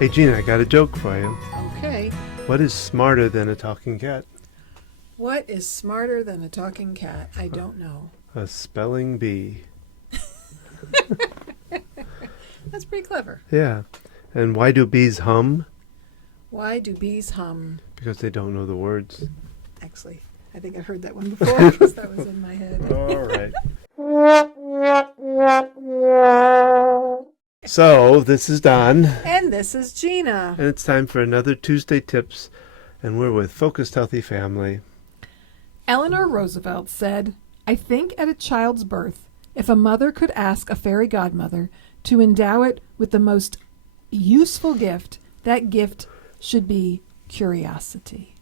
Hey Gina, I got a joke for you. Okay. What is smarter than a talking cat? What is smarter than a talking cat? I don't know. A spelling bee. That's pretty clever. Yeah. And why do bees hum? Why do bees hum? Because they don't know the words. Actually, I think I've heard that one before because that was in my head. All right. So, this is Don. And this is Gina. And it's time for another Tuesday Tips. And we're with Focused Healthy Family. Eleanor Roosevelt said, "I think at a child's birth, if a mother could ask a fairy godmother to endow it with the most useful gift, that gift should be curiosity.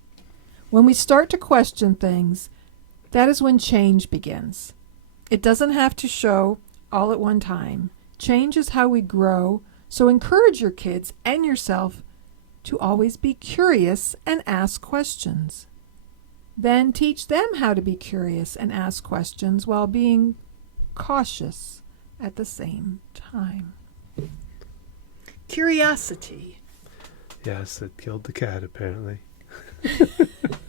When we start to question things, that is when change begins. It doesn't have to show all at one time. Change is how we grow, so encourage your kids and yourself to always be curious and ask questions. Then teach them how to be curious and ask questions while being cautious at the same time." Curiosity. Yes, it killed the cat, apparently.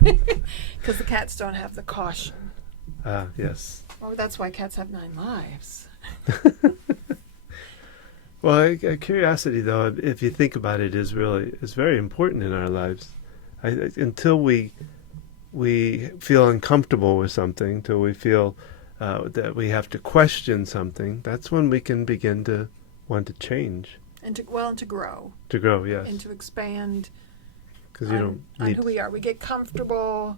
Because the cats don't have the caution. Ah, yes. Or that's why cats have 9 lives. Well, curiosity, though, if you think about it, is very important in our lives. Until we feel uncomfortable with something, until we feel that we have to question something, that's when we can begin to want to change. And to grow. To grow, yes. And to expand Because you don't on need who we are. We get comfortable.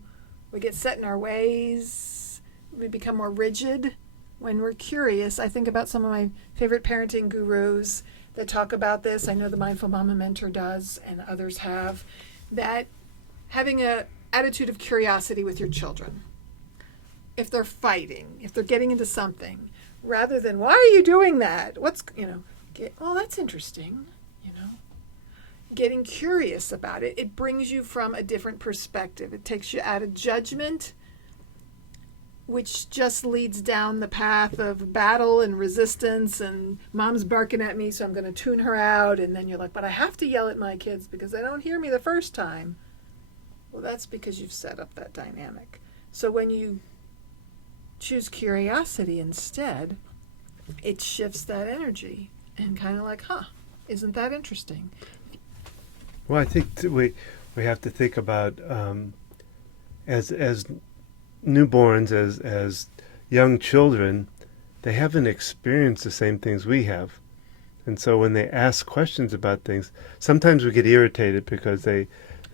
We get set in our ways. We become more rigid when we're curious. I think about some of my favorite parenting gurus that talk about this. I know the Mindful Mama Mentor does, and others have, that having a attitude of curiosity with your children. If they're fighting, if they're getting into something, rather than, "Why are you doing that? Oh, that's interesting, Getting curious about it. It brings you from a different perspective. It takes you out of judgment, which just leads down the path of battle and resistance, and mom's barking at me, so I'm going to tune her out. And then you're like, "But I have to yell at my kids because they don't hear me the first time." Well, that's because you've set up that dynamic. So when you choose curiosity instead, it shifts that energy and kind of like, isn't that interesting? Well, I think we have to think about as newborns, as young children, they haven't experienced the same things we have. And so when they ask questions about things, sometimes we get irritated because they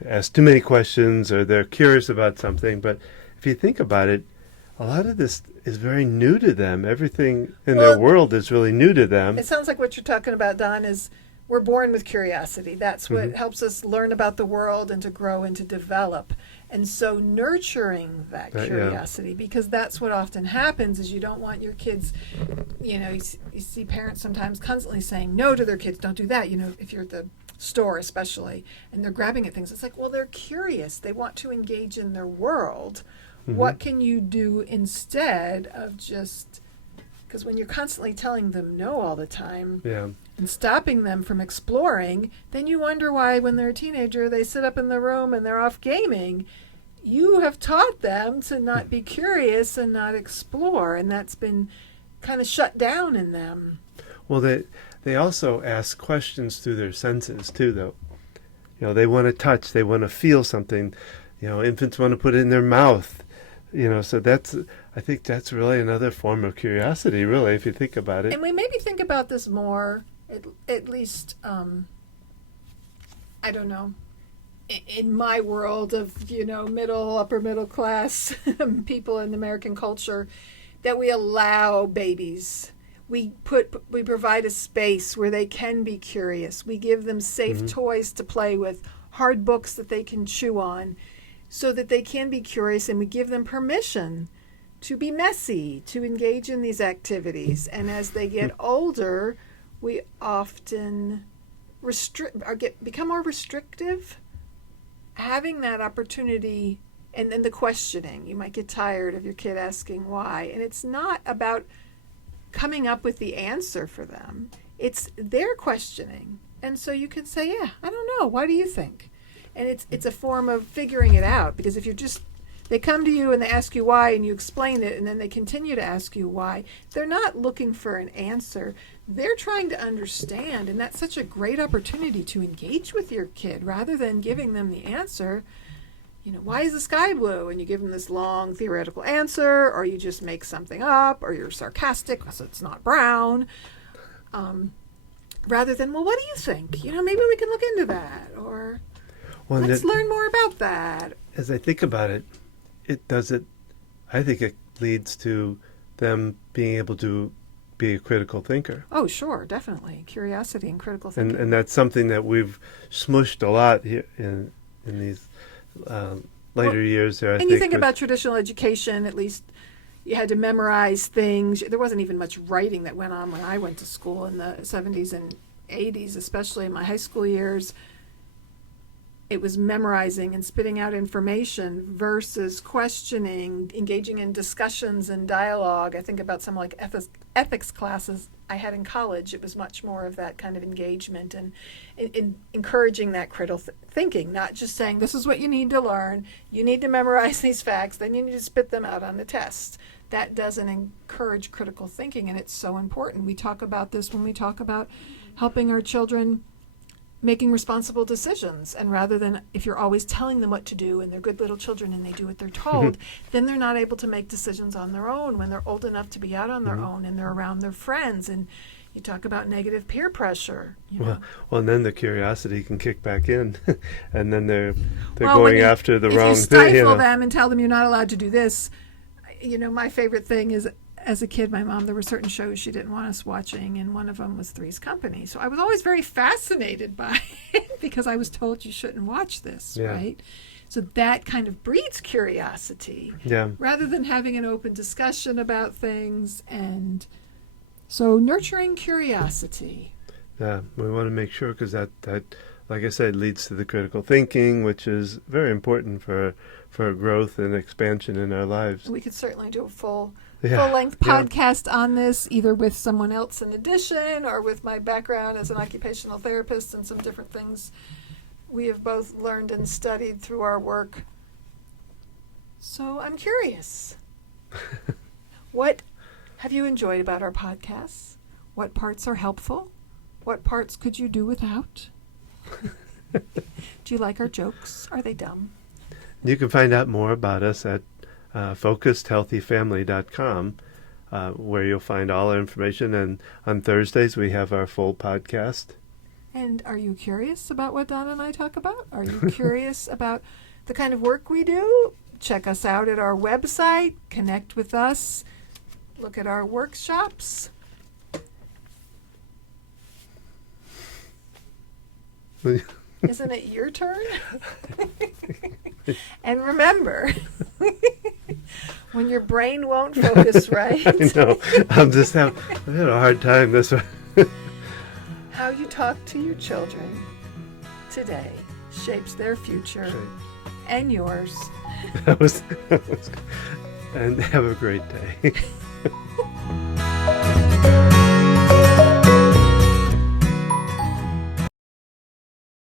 ask too many questions or they're curious about something. But if you think about it, a lot of this is very new to them. Everything in their world is really new to them. It sounds like what you're talking about, Don, is we're born with curiosity. That's what helps us learn about the world and to grow and to develop. And so nurturing that curiosity, because that's what often happens is you don't want your kids, you see parents sometimes constantly saying no to their kids, "Don't do that," if you're at the store especially, and they're grabbing at things. It's like, well, they're curious. They want to engage in their world. What can you do instead of just, because when you're constantly telling them no all the time and stopping them from exploring, then you wonder why when they're a teenager they sit up in the room and they're off gaming. You have taught them to not be curious and not explore, and that's been kind of shut down in them. Well, they also ask questions through their senses too, though. They want to touch, they want to feel something. Infants want to put it in their mouth. So I think that's really another form of curiosity, really, if you think about it. And we maybe think about this more, at least, I don't know, in my world of, upper middle class people in American culture, that we allow babies. We provide a space where they can be curious. We give them safe toys to play with, hard books that they can chew on, so that they can be curious, and we give them permission to be messy, to engage in these activities. And as they get older, we often become more restrictive. Having that opportunity, and then the questioning, you might get tired of your kid asking why. And it's not about coming up with the answer for them. It's their questioning. And so you can say, yeah, I don't know. Why do you think? And it's a form of figuring it out, because if you're just, they come to you and they ask you why and you explain it and then they continue to ask you why, they're not looking for an answer. They're trying to understand, and that's such a great opportunity to engage with your kid rather than giving them the answer. You know, why is the sky blue? And you give them this long theoretical answer, or you just make something up, or you're sarcastic because it's not brown. Rather than, well, what do you think? You know, maybe we can look into that, or let's learn more about that. As I think about it, I think it leads to them being able to be a critical thinker. Oh, sure, definitely. Curiosity and critical thinking. And that's something that we've smushed a lot here in these later years there. And you think about traditional education, at least you had to memorize things. There wasn't even much writing that went on when I went to school in the 70s and 80s, especially in my high school years. It was memorizing and spitting out information versus questioning, engaging in discussions and dialogue. I think about some like ethics classes I had in college. It was much more of that kind of engagement and encouraging that critical thinking, not just saying, this is what you need to learn. You need to memorize these facts, then you need to spit them out on the test. That doesn't encourage critical thinking, and it's so important. We talk about this when we talk about helping our children making responsible decisions. And rather than, if you're always telling them what to do and they're good little children and they do what they're told, then they're not able to make decisions on their own when they're old enough to be out on their own and they're around their friends. And you talk about negative peer pressure. You know? Well, and then the curiosity can kick back in, and then they're going after the wrong thing. If you stifle them and tell them you're not allowed to do this, you know, my favorite thing is, as a kid, my mom, there were certain shows she didn't want us watching, and one of them was Three's Company. So I was always very fascinated by it because I was told you shouldn't watch this, right? So that kind of breeds curiosity rather than having an open discussion about things. And so nurturing curiosity. Yeah, we want to make sure, because that, like I said, leads to the critical thinking, which is very important for growth and expansion in our lives. We could certainly do a full-length podcast on this, either with someone else in addition or with my background as an occupational therapist and some different things we have both learned and studied through our work. So I'm curious. What have you enjoyed about our podcasts? What parts are helpful? What parts could you do without? Do you like our jokes? Are they dumb? You can find out more about us at focusedhealthyfamily.com, where you'll find all our information. And on Thursdays, we have our full podcast. And are you curious about what Don and I talk about? Are you curious about the kind of work we do? Check us out at our website. Connect with us. Look at our workshops. Isn't it your turn? And remember, when your brain won't focus right. I know. I've had a hard time this one. How you talk to your children today shapes their future and yours. And have a great day.